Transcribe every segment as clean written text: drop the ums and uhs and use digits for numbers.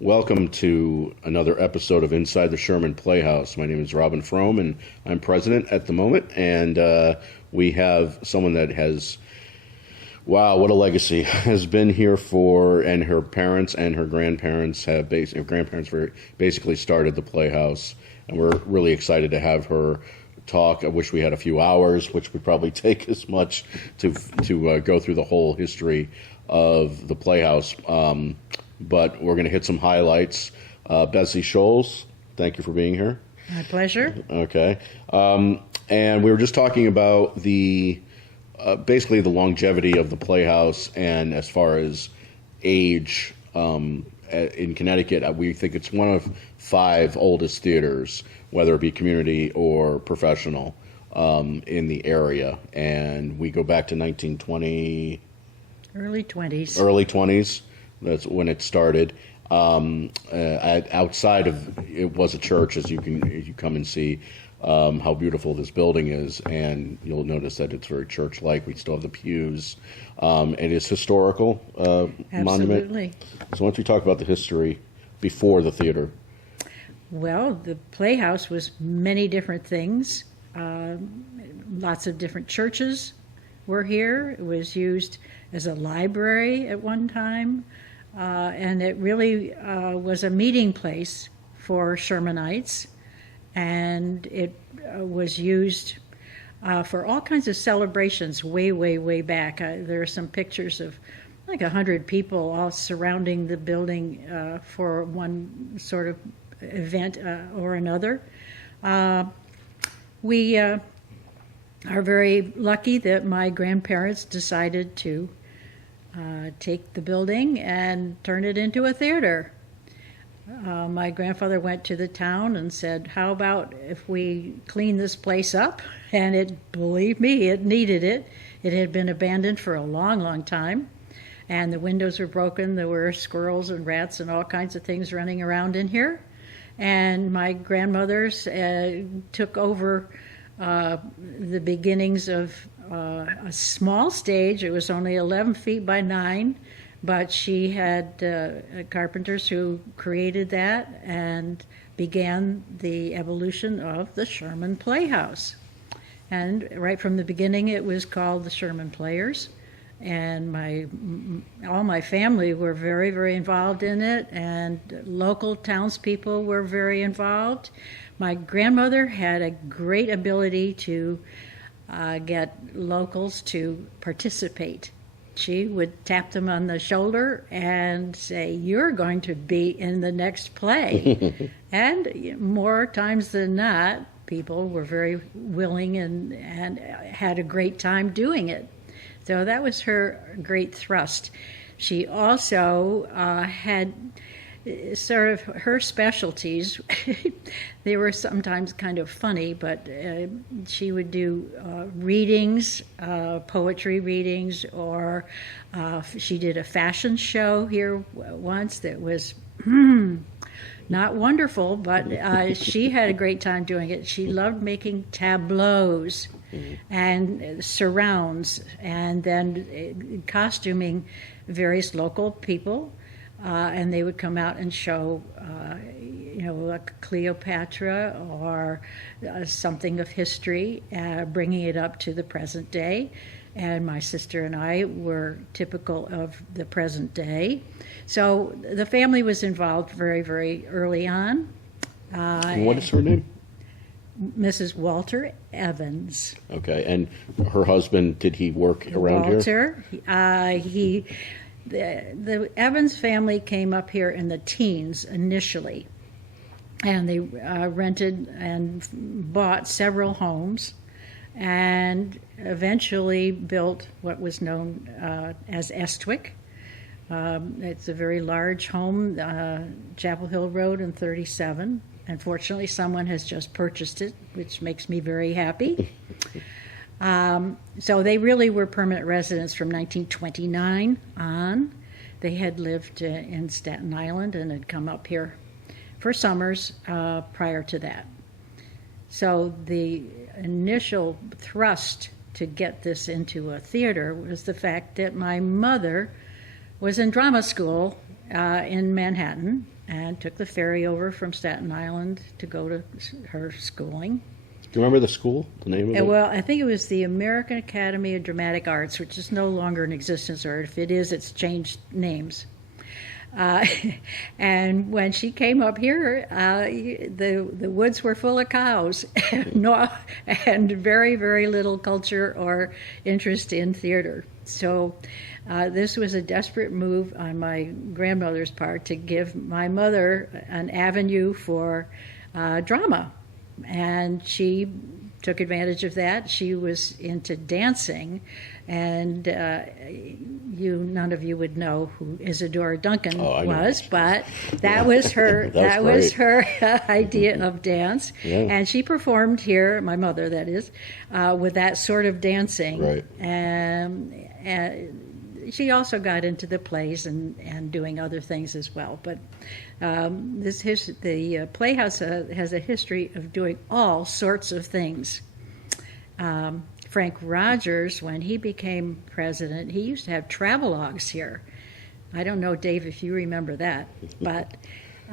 Welcome to another episode of Inside the Sherman Playhouse. My name is Robin Frome, and I'm president at the moment. And we have someone that has, wow, what a legacy, has been here for, and her parents and her grandparents have basically started the Playhouse. And we're really excited to have her talk. I wish we had a few hours, which would probably take as much to go through the whole history of the Playhouse. But we're going to hit some highlights. Betsy Scholze, thank you for being here. My pleasure. Okay. And we were just talking about basically the longevity of the Playhouse, and as far as age in Connecticut, we think it's one of 5 oldest theaters, whether it be community or professional, in the area. And we go back to 1920... Early 20s. Early 20s. That's when it started. Outside of it was a church, as you come and see how beautiful this building is, and you'll notice that it's very church-like. We still have the pews. It is historical monument. Absolutely. So why don't you talk about the history before the theater? Well, the Playhouse was many different things. Lots of different churches were here. It was used as a library at one time. And it really was a meeting place for Shermanites, and it was used for all kinds of celebrations way, way, way back. There are some pictures of like 100 people all surrounding the building for one sort of event or another. We are very lucky that my grandparents decided to take the building and turn it into a theater. My grandfather went to the town and said, how about if we clean this place up? And believe me, it needed it. It had been abandoned for a long, long time. And the windows were broken. There were squirrels and rats and all kinds of things running around in here. And my grandmothers took over the beginnings of a small stage. It was only 11 feet by 9, but she had carpenters who created that and began the evolution of the Sherman Playhouse. And right from the beginning, it was called the Sherman Players. And all my family were very, very involved in it, and local townspeople were very involved. My grandmother had a great ability to get locals to participate. She would tap them on the shoulder and say, you're going to be in the next play. And more times than not, people were very willing and had a great time doing it. So that was her great thrust. She also had sort of her specialties. They were sometimes kind of funny, but she would do readings, poetry readings, or she did a fashion show here once that was not wonderful, but she had a great time doing it. She loved making tableaus and surrounds, and then costuming various local people. And they would come out and show, like Cleopatra or something of history, bringing it up to the present day. And my sister and I were typical of the present day. So the family was involved very, very early on. And what is her name? Mrs. Walter Evans. Okay, and her husband, did he work around here? Walter, the Evans family came up here in the teens initially, and they rented and bought several homes, and eventually built what was known as Estwick. It's a very large home, Chapel Hill Road and 37. Unfortunately, someone has just purchased it, which makes me very happy. So they really were permanent residents from 1929 on. They had lived in Staten Island and had come up here for summers prior to that. So the initial thrust to get this into a theater was the fact that my mother was in drama school in Manhattan, and took the ferry over from Staten Island to go to her schooling. Do you remember the school, the name of it? Well, I think it was the American Academy of Dramatic Arts, which is no longer in existence, or if it is, it's changed names. And when she came up here, the woods were full of cows, and very, very little culture or interest in theater. So this was a desperate move on my grandmother's part to give my mother an avenue for drama. And she took advantage of that. She was into dancing, and none of you would know who Isadora Duncan was, but that was her. that was her idea of dance, and she performed here. My mother, that is, with that sort of dancing. Right. And she also got into the plays and doing other things as well, but. The Playhouse has a history of doing all sorts of things. Frank Rogers, when he became president, he used to have travelogues here. I don't know, Dave, if you remember that, but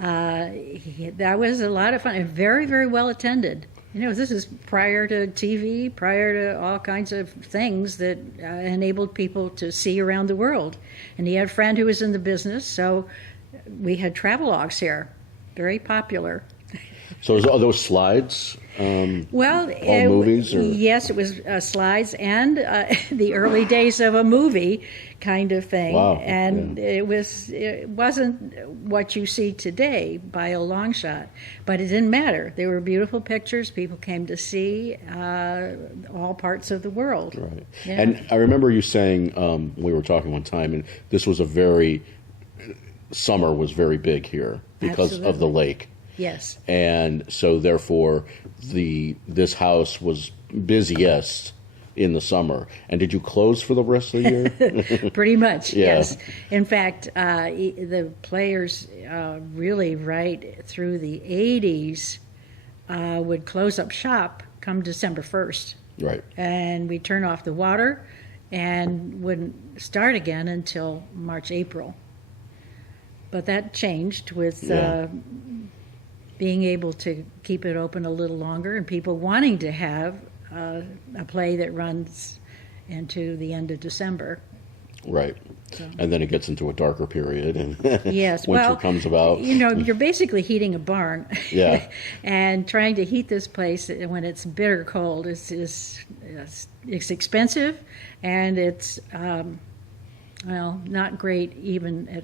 that was a lot of fun and very, very well attended. This is prior to TV, prior to all kinds of things that enabled people to see around the world. And he had a friend who was in the business, so we had travelogues here, very popular. So are those slides? Well, all movies? Or? Yes, it was slides and the early days of a movie kind of thing. Wow. And it wasn't what you see today by a long shot, but it didn't matter. They were beautiful pictures. People came to see all parts of the world. Right. Yeah. And I remember you saying, we were talking one time, and this was summer was very big here because Absolutely. of the lake. Yes. And so therefore this house was busiest in the summer. And did you close for the rest of the year? Pretty much, Yeah. yes. In fact, the players really right through the 80s would close up shop come December 1st. Right. And we'd turn off the water and wouldn't start again until March, April. But that changed with being able to keep it open a little longer and people wanting to have a play that runs into the end of December. Right. So. And then it gets into a darker period, and yes, winter comes about. You're basically heating a barn. Yeah. And trying to heat this place when it's bitter cold is expensive, and it's not great even at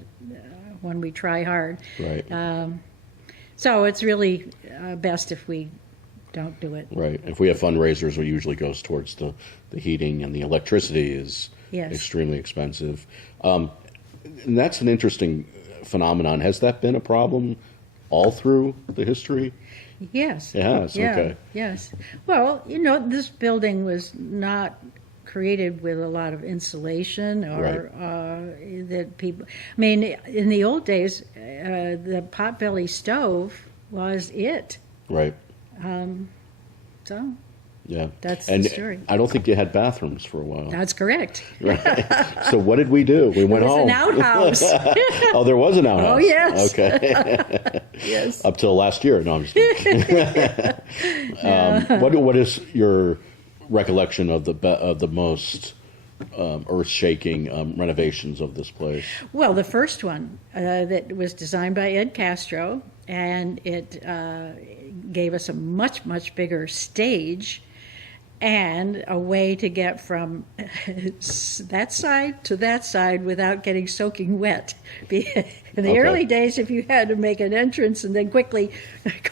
when we try hard. Right. So it's really best if we don't do it. Right. If we have fundraisers, it usually goes towards the heating, and the electricity is extremely expensive. And that's an interesting phenomenon. Has that been a problem all through the history? Yes. It has, okay. Yes. Well, this building was not created with a lot of insulation or that people. I mean, in the old days, the potbelly stove was it. Right. So. Yeah. That's the story. I don't think you had bathrooms for a while. That's correct. Right. So what did we do? We went home. It was an outhouse. Oh, there was an outhouse. Oh, yes. Okay. Yes. Up till last year. No, I'm just kidding. What is your recollection of the most earth-shaking renovations of this place? Well, the first one that was designed by Ed Castro, and it gave us a much, much bigger stage and a way to get from that side to that side without getting soaking wet. In the early days, if you had to make an entrance and then quickly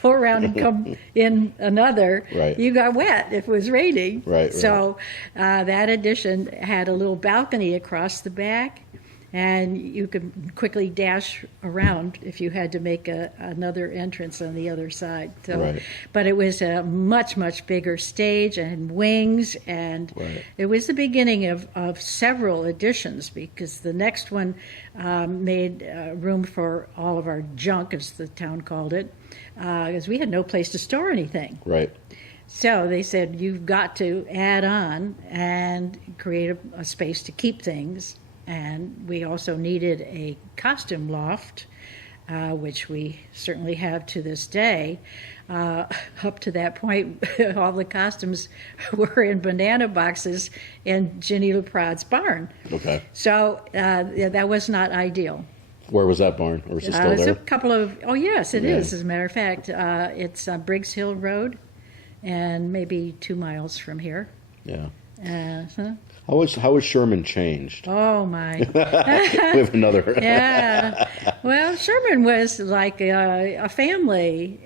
go around and come in another, you got wet if it was raining. So that addition had a little balcony across the back, and you could quickly dash around if you had to make another entrance on the other side. So, but it was a much, much bigger stage and wings, and it was the beginning of several additions, because the next one made room for all of our junk, as the town called it, because we had no place to store anything. Right. So they said, you've got to add on and create a space to keep things. And we also needed a costume loft which we certainly have to this day. Up to that point, all the costumes were in banana boxes in Ginny LaPrad's barn. Okay. So yeah, that was not ideal. Where was that barn? Or is it still It's there? a couple of, oh yes, it Yeah. is. As a matter of fact, it's Briggs Hill Road, and maybe 2 miles from here. Yeah. Huh? How has Sherman changed? Oh my. We have another. Yeah. Well, Sherman was like a family.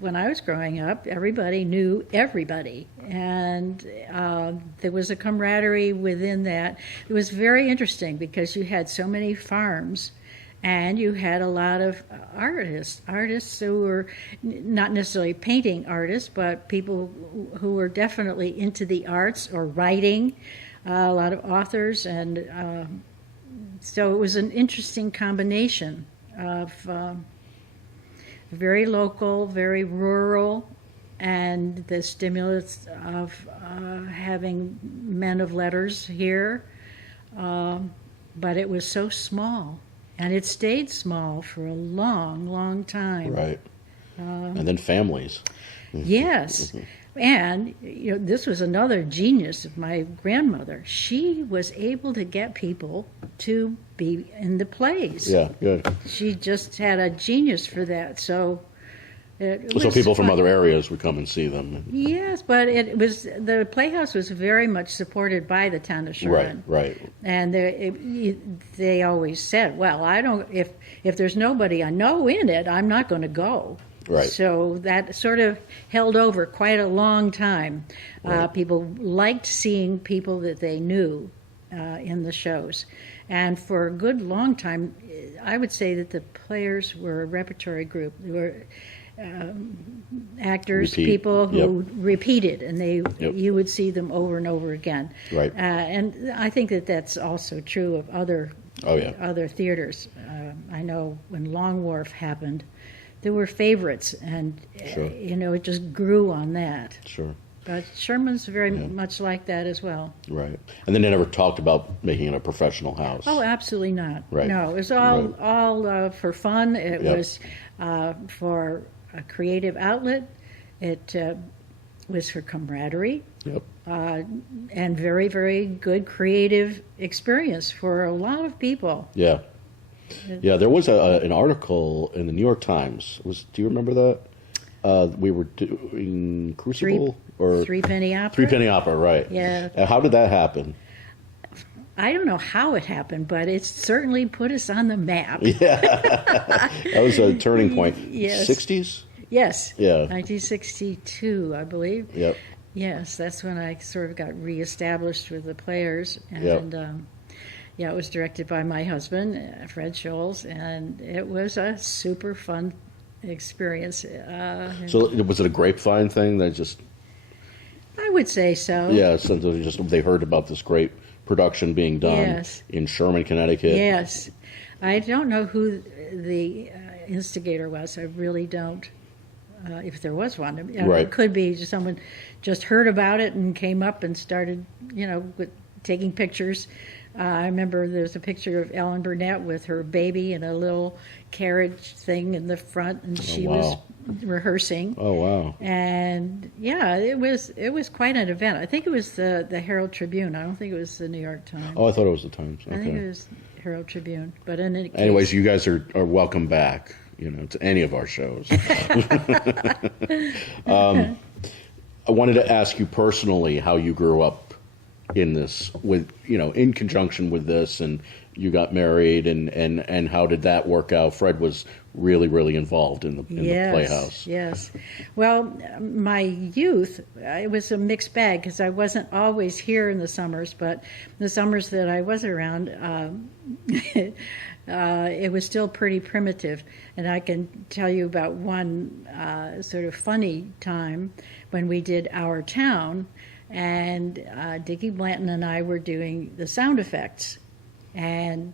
When I was growing up, everybody knew everybody. And there was a camaraderie within that. It was very interesting because you had so many farms. And you had a lot of artists who were not necessarily painting artists, but people who were definitely into the arts or writing, a lot of authors. And so it was an interesting combination of very local, very rural, and the stimulus of having men of letters here. But it was so small. And it stayed small for a long, long time. Right. And then families. Yes. And this was another genius of my grandmother. She was able to get people to be in the plays. Yeah, good. She just had a genius for that. So So people from other areas would come and see them. Yes, but the Playhouse was very much supported by the town of Sherman. Right. And they always said, "Well, I don't. If there's nobody I know in it, I'm not going to go." Right. So that sort of held over quite a long time. Right. People liked seeing people that they knew in the shows, and for a good long time, I would say that the players were a repertory group. They were actors, people who repeated, and you would see them over and over again. Right. And I think that that's also true of other theaters. I know when Long Wharf happened, there were favorites, and Sure. it just grew on that. Sure. But Sherman's very much like that as well. Right. And then they never talked about making it a professional house. Oh, absolutely not. Right. No, it was all for fun. It was for a creative outlet. It was for camaraderie. Yep. And very, very good creative experience for a lot of people. Yeah. Yeah, there was an article in the New York Times. Do you remember that? We were doing Crucible or Threepenny Opera. Threepenny Opera, right? Yeah. How did that happen? I don't know how it happened, but it certainly put us on the map. Yeah. That was a turning point. Yes. 60s? Yes. Yeah. 1962, I believe. Yep. Yes, that's when I sort of got reestablished with the players. And it was directed by my husband, Fred Scholze, and it was a super fun experience. So was it a grapevine thing that just... I would say so. Yeah, so they heard about this great production being done in Sherman, Connecticut. Yes. I don't know who the instigator was. I really don't. If there was one. Right. It could be just someone just heard about it and came up and started, taking pictures. I remember there's a picture of Ellen Burnett with her baby in a little carriage thing in the front, and she was rehearsing. Oh, wow. And it was quite an event. I think it was the Herald Tribune. I don't think it was the New York Times. Oh, I thought it was the Times. Okay. I think it was Herald Tribune. But in any case, anyways, you guys are welcome back, to any of our shows. I wanted to ask you personally how you grew up in this, with in conjunction with this, and you got married, and how did that work out? Fred was really, really involved in the Playhouse. Yes. Well, my youth, it was a mixed bag because I wasn't always here in the summers, but the summers that I was around, it was still pretty primitive. And I can tell you about one sort of funny time when we did Our Town, and Dickie Blanton and I were doing the sound effects. And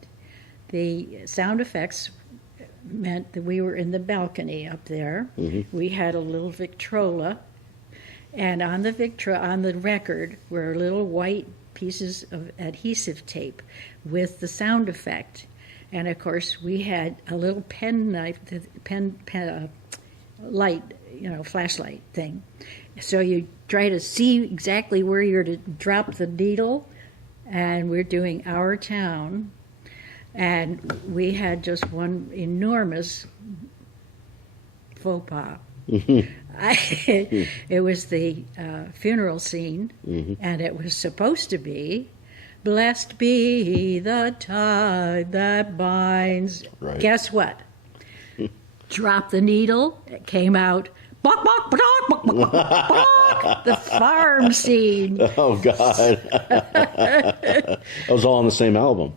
the sound effects meant that we were in the balcony up there. Mm-hmm. We had a little Victrola, and on the record were little white pieces of adhesive tape with the sound effect. And of course, we had a little pen knife, light, flashlight thing. So you try to see exactly where you're to drop the needle, and we're doing Our Town, and we had just one enormous faux pas. It was the funeral scene, and it was supposed to be, "Blessed be the tie that binds." Right. Guess what? Drop the needle. It came out. Bok, bok, bok, bok, bok, bok, the farm scene. Oh God, that was all on the same album.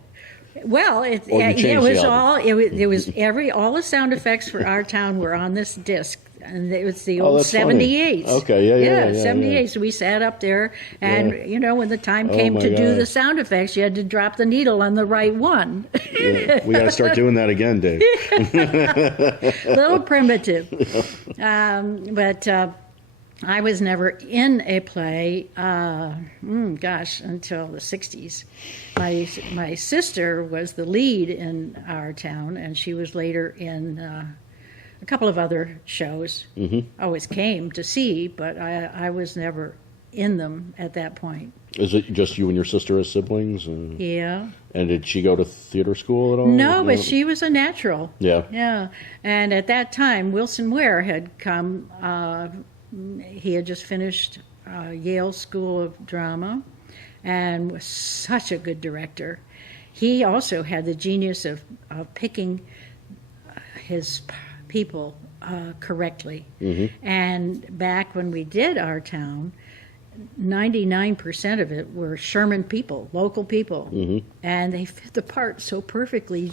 Well, it Or you changed was the all. album. It was all the sound effects for Our Town were on this disc, and it was the Oh, old that's funny. 78. Okay, yeah, 78. yeah. So we sat up there, and when the time Oh, came my to do the gosh. sound effects, you had to drop the needle on the right one. Yeah. We got to start doing that again, Dave. Little primitive, but I was never in a play. Until the 60s. My sister was the lead in Our Town, and she was later in a couple of other shows. Always came to see, but I was never in them at that point. Is it just you and your sister as siblings? Yeah. And did she go to theater school at all? No, but she was a natural. Yeah. Yeah. And at that time, Wilson Ware had come. He had just finished Yale School of Drama and was such a good director. He also had the genius of picking his people correctly. And back when we did Our Town, 99% of it were Sherman people, local people. And they fit the part so perfectly.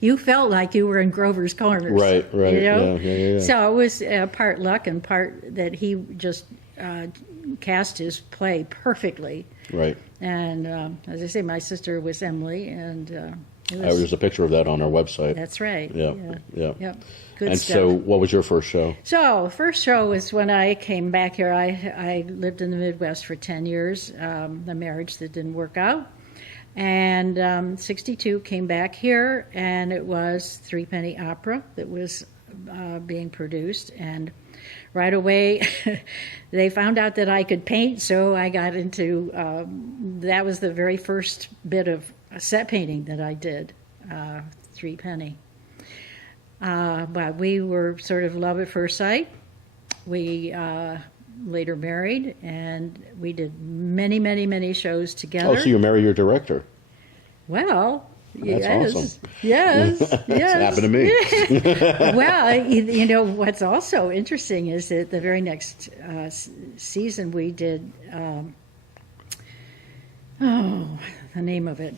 You felt like you were in Grover's Corners. Right. Yeah. So it was part luck and part that he just cast his play perfectly. Right. And as I say, my sister was Emily, and There's a picture of that on our website. that's right. Yeah. Yep. Good And stuff. so, what was your first show? So, the first show was when I came back here. I lived in the Midwest for 10 years, a marriage that didn't work out. And 62 came back here, and it was Threepenny Opera that was being produced. And right away, they found out that I could paint, so I got into, that was the very first bit of set painting that I did, Threepenny. But we were sort of love at first sight. We later married, and we did many, many, many shows together. Oh, so you married your director? Well, That's yes, awesome. yes, That's yes. happened to me. Well, what's also interesting is that the very next season we did, the name of it.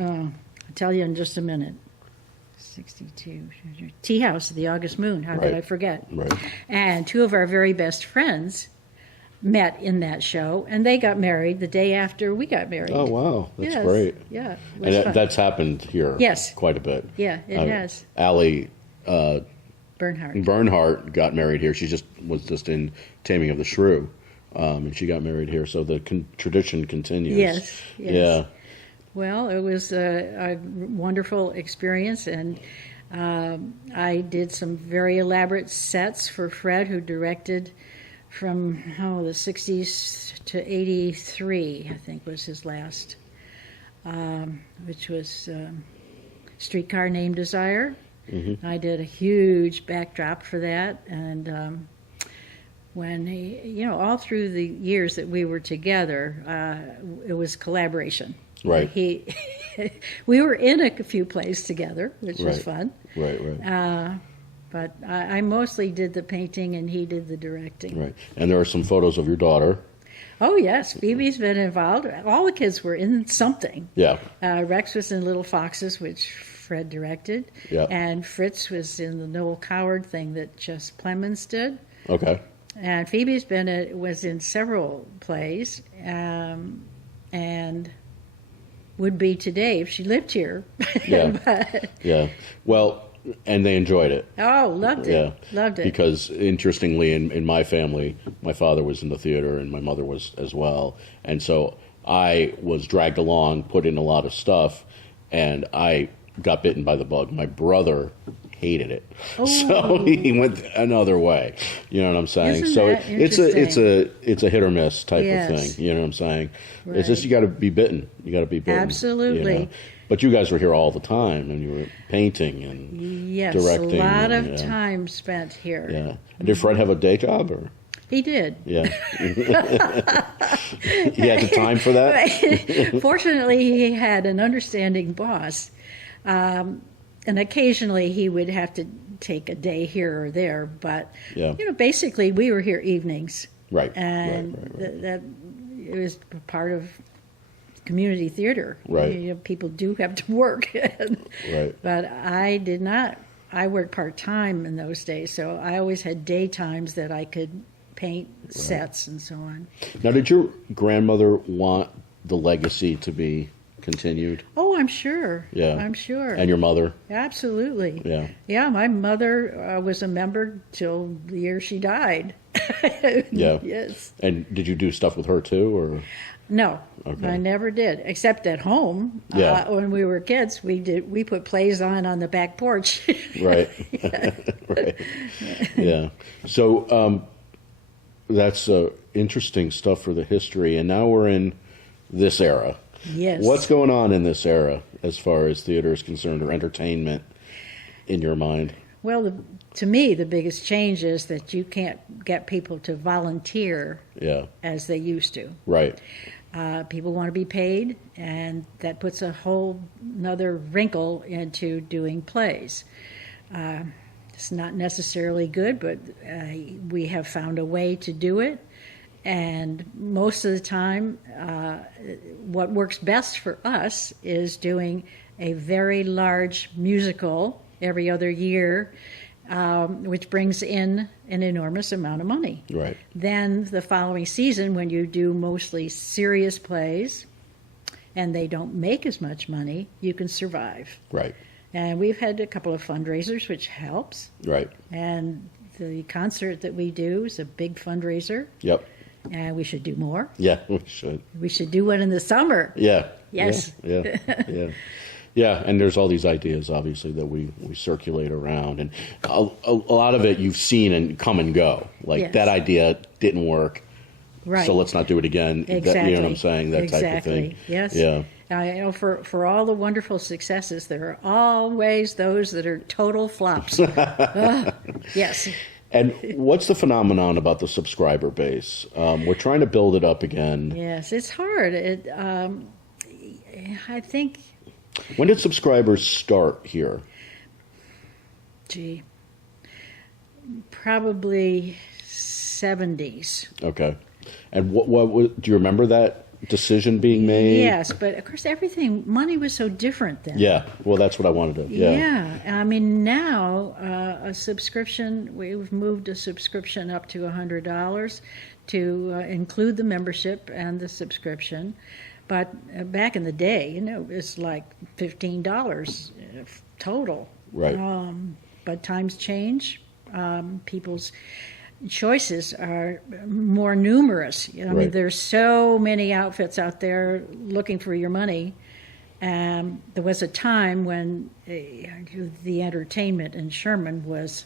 I'll tell you in just a minute. 62. Tea House of the August Moon. How could I forget? Right. And two of our very best friends met in that show, and they got married the day after we got married. Oh, wow. That's Yes. great. Yeah. It was And fun. that's happened here Yes. quite a bit. Yeah, it has. Allie Bernhardt. Bernhardt got married here. She was just in Taming of the Shrew, and she got married here. So the tradition continues. Yes. Yeah. Well, it was a wonderful experience, and I did some very elaborate sets for Fred, who directed from the 60s to 83, I think was his last, which was Streetcar Named Desire. I did a huge backdrop for that, and when he, all through the years that we were together, it was collaboration. Right. We were in a few plays together, which was fun. Right. But I mostly did the painting, and he did the directing. Right. And there are some photos of your daughter. Oh, yes. Phoebe's been involved. All the kids were in something. Yeah. Rex was in Little Foxes, which Fred directed. Yeah. And Fritz was in the Noel Coward thing that Jess Plemons did. Okay. And Phoebe's was in several plays, and would be today if she lived here. Yeah. Yeah. Well, and they enjoyed it. Oh, loved it. Yeah. Loved it. Because interestingly, in my family, my father was in the theater and my mother was as well. And so I was dragged along, put in a lot of stuff. and I got bitten by the bug. My brother hated it, so he went another way. You know what I'm saying? Isn't So that it's a hit or miss type Yes. of thing. You know what I'm saying? Right. It's just you got to be bitten. You got to be bitten. Absolutely. You know? But you guys were here all the time, and you were painting and Yes, directing. a lot of and, time spent here. Yeah. And did Fred have a day job, or? He did. Yeah. He had the time for that? Fortunately, he had an understanding boss. And occasionally he would have to take a day here or there. But, Yeah. basically we were here evenings. Right. And right. that it was part of community theater. Right. People do have to work. Right. But I did not. I worked part-time in those days, so I always had daytimes that I could paint sets and so on. Now, did your grandmother want the legacy to be continued? Oh, I'm sure. Yeah. I'm sure. And your mother? Absolutely. Yeah. Yeah, my mother was a member till the year she died. Yeah. Yes. And did you do stuff with her too, or? No, Okay. I never did, except at home. Yeah. When we were kids, we put plays on the back porch. Right. Right. Yeah. So that's interesting stuff for the history. And now we're in this era. Yes. What's going on in this era as far as theater is concerned, or entertainment in your mind? Well, to me, the biggest change is that you can't get people to volunteer Yeah. as they used to. Right. People want to be paid, and that puts a whole another wrinkle into doing plays. It's not necessarily good, but we have found a way to do it. And most of the time, what works best for us is doing a very large musical every other year, which brings in an enormous amount of money. Right. Then the following season, when you do mostly serious plays and they don't make as much money, you can survive. Right. And we've had a couple of fundraisers, which helps. Right. And the concert that we do is a big fundraiser, Yep. and we should do more. Yeah, we should. We should do one in the summer. Yeah. Yes. Yeah. Yeah. Yeah, and there's all these ideas, obviously, that we circulate around, and a lot of it you've seen and come and go. Like, Yes. that idea didn't work, Right. so let's not do it again. Exactly. You know what I'm saying? That type of Exactly. thing. Yes. Yeah. For all the wonderful successes, there are always those that are total flops. Ugh. Yes. And what's the phenomenon about the subscriber base? We're trying to build it up again. Yes, it's hard. I think, When did subscribers start here? probably 70s. Okay. And do you remember that decision being made? Yes, but of course money was so different then. Yeah. Well, that's what I wanted to. Yeah. Yeah. I mean, now a subscription, we've moved a subscription up to $100 to include the membership and the subscription. But back in the day, it was like $15 total. Right. But times change. People's choices are more numerous. I mean, Right. there's so many outfits out there looking for your money. There was a time when the entertainment in Sherman was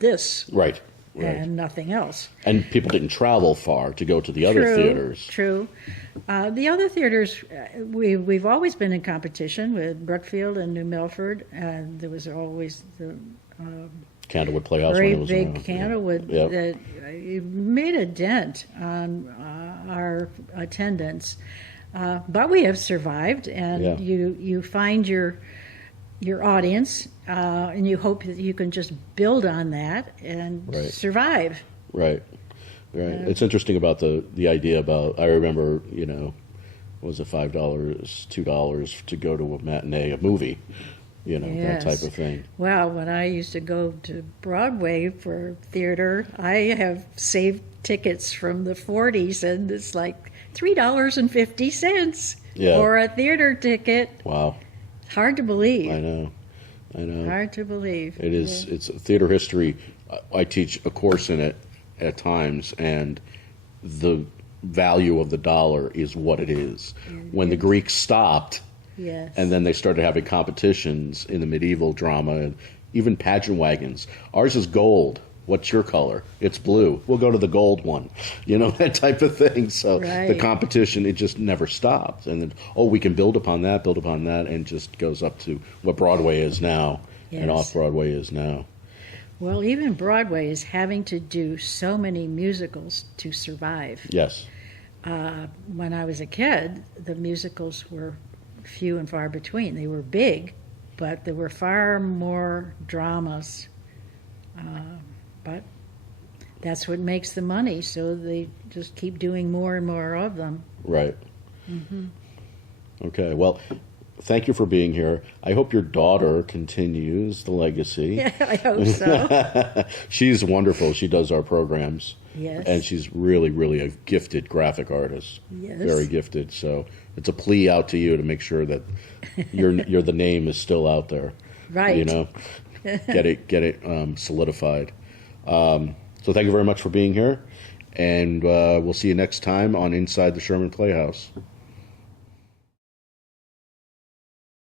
this Right. Right. and nothing else. And people didn't travel far to go to the other theaters. True. The other theaters, we've always been in competition with Brookfield and New Milford, and there was always the Candlewood Playhouse very when it was big around. Candlewood Yeah. that made a dent on our attendance. But we have survived, and Yeah. you find your audience, and you hope that you can just build on that and Right. survive. Right. Right. It's interesting about the idea about, I remember, was it $5, $2 to go to a matinee, a movie, that type of thing. Well, when I used to go to Broadway for theater, I have saved tickets from the 40s, and it's like $3.50 Yeah. for a theater ticket. Wow. Hard to believe. I know. Hard to believe. It is. It's theater history. I teach a course in it at times, and the value of the dollar is what it is. When the Greeks stopped, Yes. And then they started having competitions in the medieval drama, and even pageant wagons. Ours is gold. What's your color? It's blue. We'll go to the gold one. That type of thing. So the Right. competition, it just never stopped. And then, we can build upon that, and just goes up to what Broadway is now and Yes. off-Broadway is now. Well, even Broadway is having to do so many musicals to survive. Yes. When I was a kid, the musicals were few and far between. They were big, but there were far more dramas. But that's what makes the money, so they just keep doing more and more of them. Right. Okay. Well, thank you for being here. I hope your daughter continues the legacy. Yeah, I hope so. She's wonderful. She does our programs. Yes. And she's really, really a gifted graphic artist. Yes. Very gifted. So it's a plea out to you to make sure that your the name is still out there. Right. Get it solidified. So thank you very much for being here, and we'll see you next time on Inside the Sherman Playhouse.